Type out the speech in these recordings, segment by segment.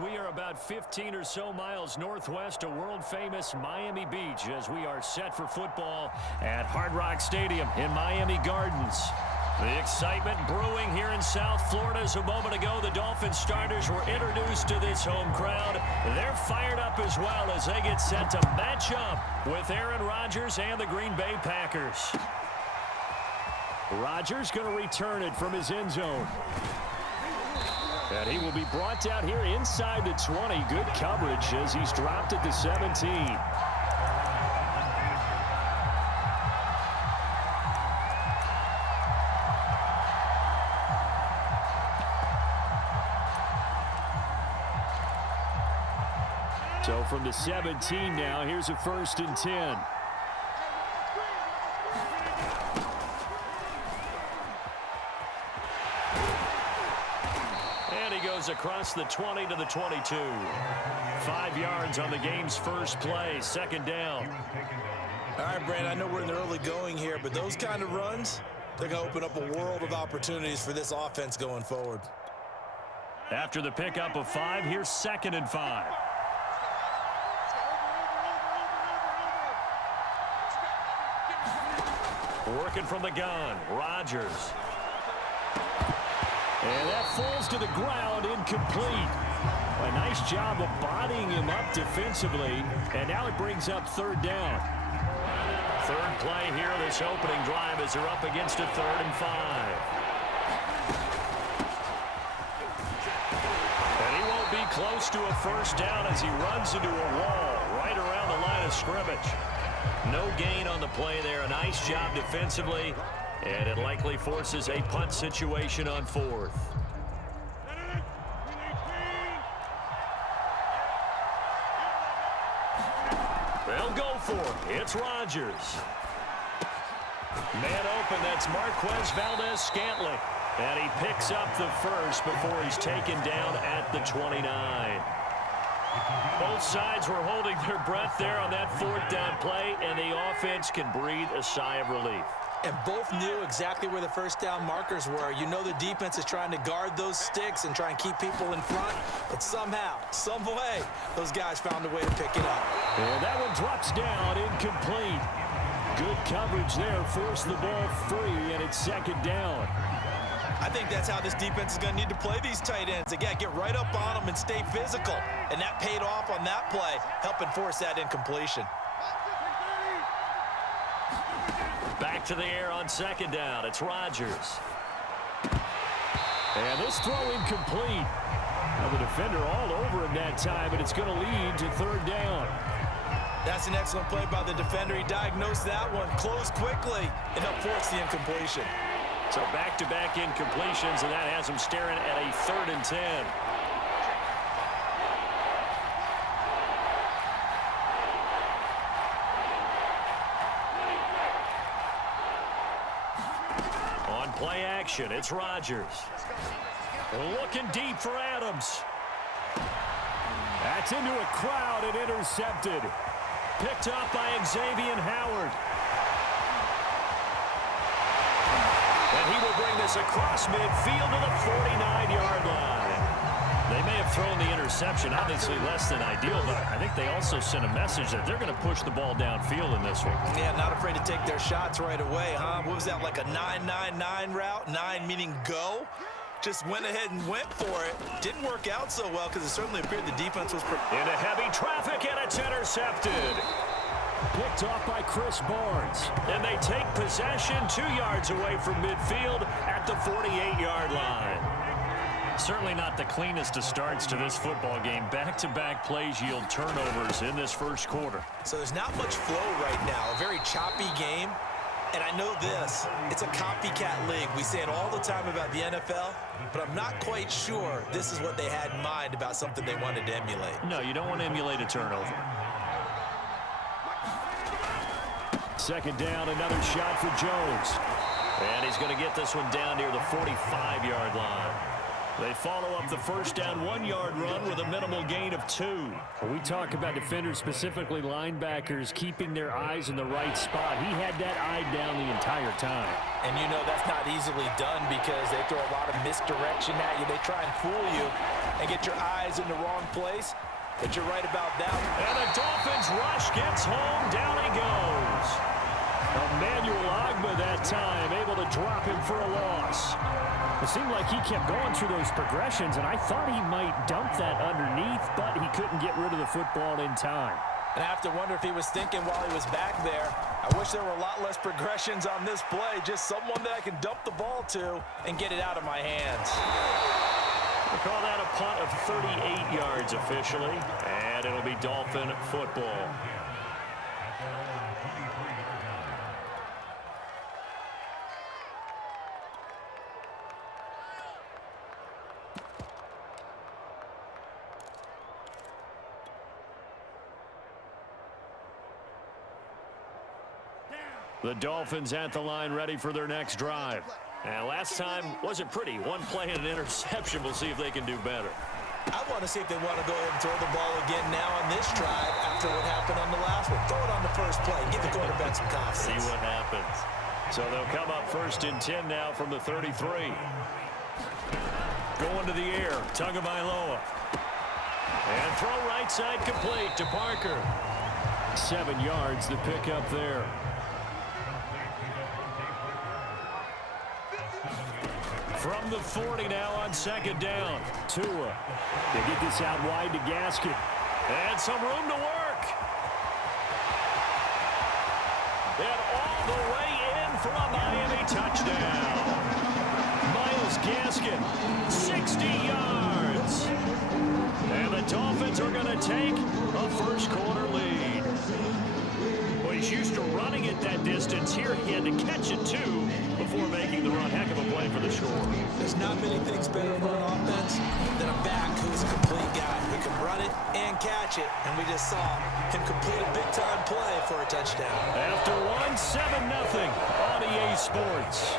We are about 15 or so miles northwest of world-famous Miami Beach as we are set for football at Hard Rock Stadium in Miami Gardens. The excitement brewing here in South Florida as a moment ago the Dolphins starters were introduced to this home crowd. They're fired up as well as they get set to match up with Aaron Rodgers and the Green Bay Packers. Rodgers going to return it from his end zone. And he will be brought out here inside the 20. Good coverage as he's dropped at the 17. So from the 17 now, here's a 1st and 10. Across the 20 to the 22. 5 yards on the game's first play. 2nd down. All right, Brandon, I know we're in the early going here, but those kind of runs, they're going to open up a world of opportunities for this offense going forward. After the pickup of 5, here's 2nd and 5. Working from the gun, Rodgers. And that falls to the ground, incomplete. A nice job of bodying him up defensively. And now it brings up 3rd down. 3rd play here this opening drive as they're up against a 3rd and 5. And he won't be close to a 1st down as he runs into a wall right around the line of scrimmage. No gain on the play there. A nice job defensively. And it likely forces a punt situation on 4th. They'll go for it. It's Rodgers. Man open, that's Marquez Valdez-Scantling. And he picks up the 1st before he's taken down at the 29. Both sides were holding their breath there on that 4th down play, and the offense can breathe a sigh of relief. And both knew exactly where the 1st down markers were. You know the defense is trying to guard those sticks and try and keep people in front. But somehow, some way, those guys found a way to pick it up. And that one drops down, incomplete. Good coverage there, forced the ball free, and it's 2nd down. I think that's how this defense is going to need to play these tight ends. Again, get right up on them and stay physical. And that paid off on that play, helping force that incompletion. Back to the air on 2nd down. It's Rodgers. And this throw incomplete. Now the defender all over him that time, and it's going to lead to 3rd down. That's an excellent play by the defender. He diagnosed that one, closed quickly, and helped force the incompletion. So back-to-back incompletions, and that has him staring at a 3rd and 10. Play action, it's Rodgers. Looking deep for Adams. That's into a crowd and intercepted. Picked up by Xavier Howard. And he will bring this across midfield to the 49-yard line. They may have thrown the interception, obviously less than ideal, but I think they also sent a message that they're going to push the ball downfield in this one. Yeah, not afraid to take their shots right away, huh? What was that, like a 9-9-9 route? 9 meaning go? Just went ahead and went for it. Didn't work out so well because it certainly appeared the defense was... Into heavy traffic, and it's intercepted. Picked off by Chris Barnes. And they take possession 2 yards away from midfield at the 48-yard line. Certainly not the cleanest of starts to this football game. Back-to-back plays yield turnovers in this 1st quarter. So there's not much flow right now. A very choppy game. And I know this. It's a copycat league. We say it all the time about the NFL, but I'm not quite sure this is what they had in mind about something they wanted to emulate. No, you don't want to emulate a turnover. 2nd down, another shot for Jones. And he's going to get this one down near the 45-yard line. They follow up the first down 1-yard run with a minimal gain of 2. When we talk about defenders, specifically linebackers, keeping their eyes in the right spot, he had that eye down the entire time. And you know that's not easily done because they throw a lot of misdirection at you. They try and fool you and get your eyes in the wrong place. But you're right about that. And the Dolphins rush gets home. Down he goes. Emmanuel Ogbah that time able to drop him for a loss. It seemed like he kept going through those progressions, and I thought he might dump that underneath, but he couldn't get rid of the football in time. And I have to wonder if he was thinking while he was back there, I wish there were a lot less progressions on this play, just someone that I can dump the ball to and get it out of my hands. We'll call that a punt of 38 yards officially, and it'll be Dolphin football. The Dolphins at the line ready for their next drive. And last time wasn't pretty. One play and an interception. We'll see if they can do better. I want to see if they want to go ahead and throw the ball again now on this drive after what happened on the last one. Throw it on the first play. Give the quarterback some confidence. See what happens. So they'll come up first and 10 now from the 33. Going to the air. Tagovailoa. And throw right side complete to Parker. 7 yards to pick up there. From the 40 now on second down. Tua. They get this out wide to Gaskin. And some room to work. And all the way in for a Miami touchdown. Myles Gaskin, 60 yards. And the Dolphins are going to take a first quarter lead. Well, he's used to running it that distance. Here he had to catch it too before making the run. Heck of a play for the score. There's not many things better for an offense than a back who's a complete guy who can run it and catch it. And we just saw him complete a big-time play for a touchdown. After one, 7-0 on EA Sports.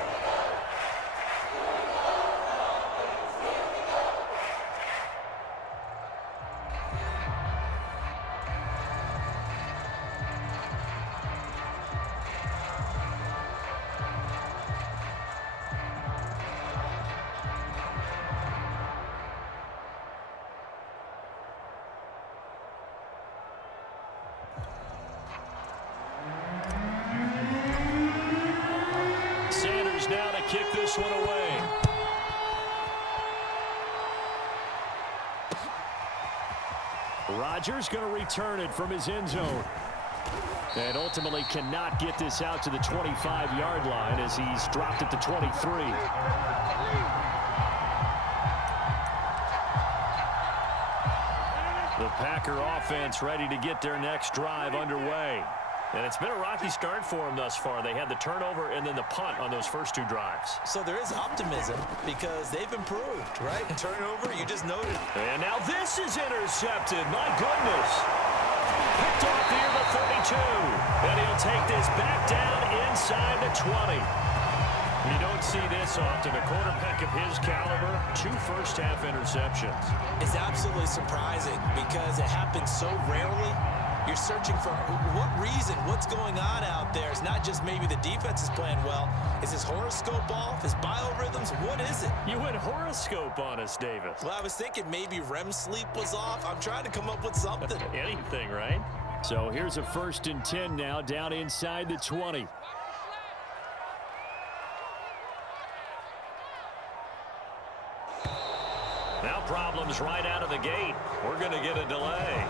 Now to kick this one away. Rodgers going to return it from his end zone. And ultimately cannot get this out to the 25-yard line as he's dropped at the 23. The Packer offense ready to get their next drive underway. And it's been a rocky start for them thus far. They had the turnover and then the punt on those first two drives. So there is optimism because they've improved, right? Turnover, you just noted. And now this is intercepted. My goodness. Picked off near the 32. And he'll take this back down inside the 20. You don't see this often. A quarterback of his caliber, 2 first-half interceptions. It's absolutely surprising because it happens so rarely. You're searching for what reason, what's going on out there. It's not just maybe the defense is playing well. Is his horoscope off? His biorhythms? What is it? You went horoscope on us, Davis. Well, I was thinking maybe REM sleep was off. I'm trying to come up with something. Anything, right? So here's a first and 10 now down inside the 20. Now problems right out of the gate. We're going to get a delay.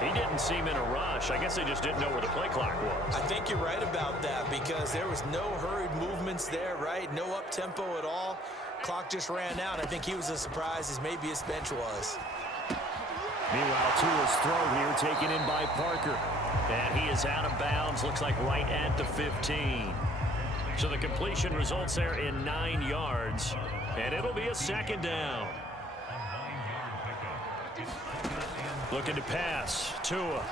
He didn't seem in a rush. I guess they just didn't know where the play clock was. I think you're right about that because there was no hurried movements there, right? No up-tempo at all. Clock just ran out. I think he was as surprised as maybe his bench was. Meanwhile, Tua's throw here taken in by Parker. And he is out of bounds. Looks like right at the 15. So the completion results there in 9 yards. And it'll be a second down. Looking to pass. Tua.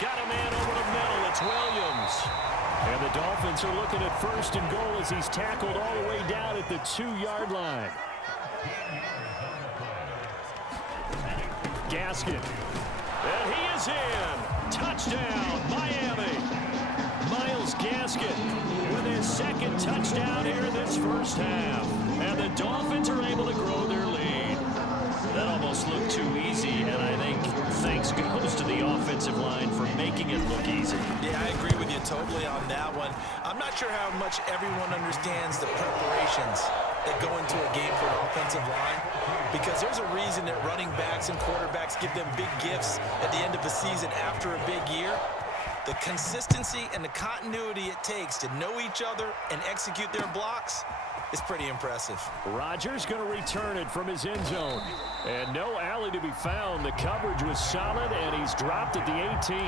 Got a man over the middle. It's Williams. And the Dolphins are looking at 1st and goal as he's tackled all the way down at the 2-yard line. Gaskin. And he is in. Touchdown, Miami. Miles Gaskin with his 2nd touchdown here in this first half. And the Dolphins are able to grow their lead. That almost looked too easy, and I think thanks goes to the offensive line for making it look easy. Yeah, I agree with you totally on that one. I'm not sure how much everyone understands the preparations that go into a game for an offensive line, because there's a reason that running backs and quarterbacks give them big gifts at the end of a season after a big year. The consistency and the continuity it takes to know each other and execute their blocks is pretty impressive. Rodgers going to return it from his end zone. And no alley to be found. The coverage was solid, and he's dropped at the 18.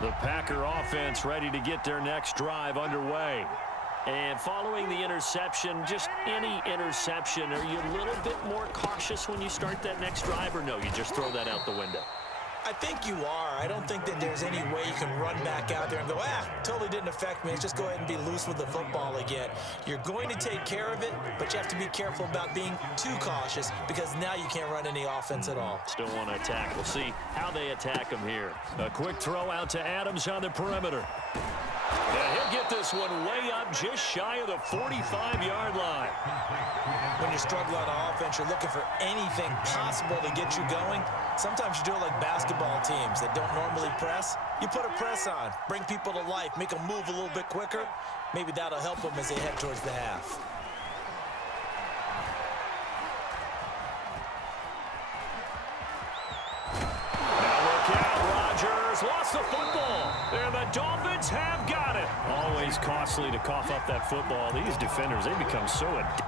The Packer offense ready to get their next drive underway. And following the interception, just any interception, are you a little bit more cautious when you start that next drive, or no, you just throw that out the window? I think you are. I don't think that there's any way you can run back out there and go, totally didn't affect me. Let's just go ahead and be loose with the football again. You're going to take care of it, but you have to be careful about being too cautious, because now you can't run any offense at all. Still want to attack. We'll see how they attack him here. A quick throw out to Adams on the perimeter. And he'll get this one way up just shy of the 45-yard line. When you're struggling on offense, you're looking for anything possible to get you going. Sometimes you do it like basketball teams that don't normally press. You put a press on, bring people to life, make them move a little bit quicker. Maybe that'll help them as they head towards the half. Now look out, Rodgers lost the football. And the Dolphins have got it. Always costly to cough up that football. These defenders, they become so adept.